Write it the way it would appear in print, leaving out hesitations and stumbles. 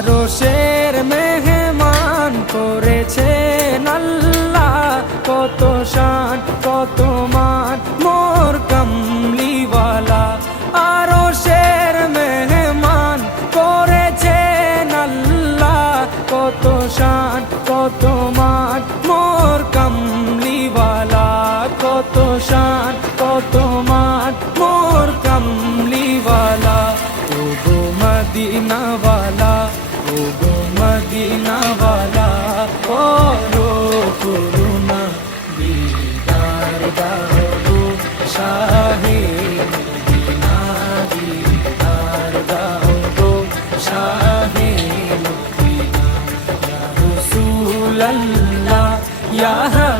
আরশের মেহমান করেছেন আল্লাহ, কত শান কত মান মোর কামলিওয়ালা। আরশের মেহমান করেছেন আল্লাহ, কত শান কত মান মোর কামলিওয়ালা, কত শান কত মান মোর কামলিওয়ালা। ও গো মদিনাওয়ালা, ও গো মদিনাওয়ালা, করো করুণা দিদার দাও গো শাহে মদিনা, দিদার দাও গো শাহে মদিনা। ইয়া রাসূলাল্লাহ, ইয়া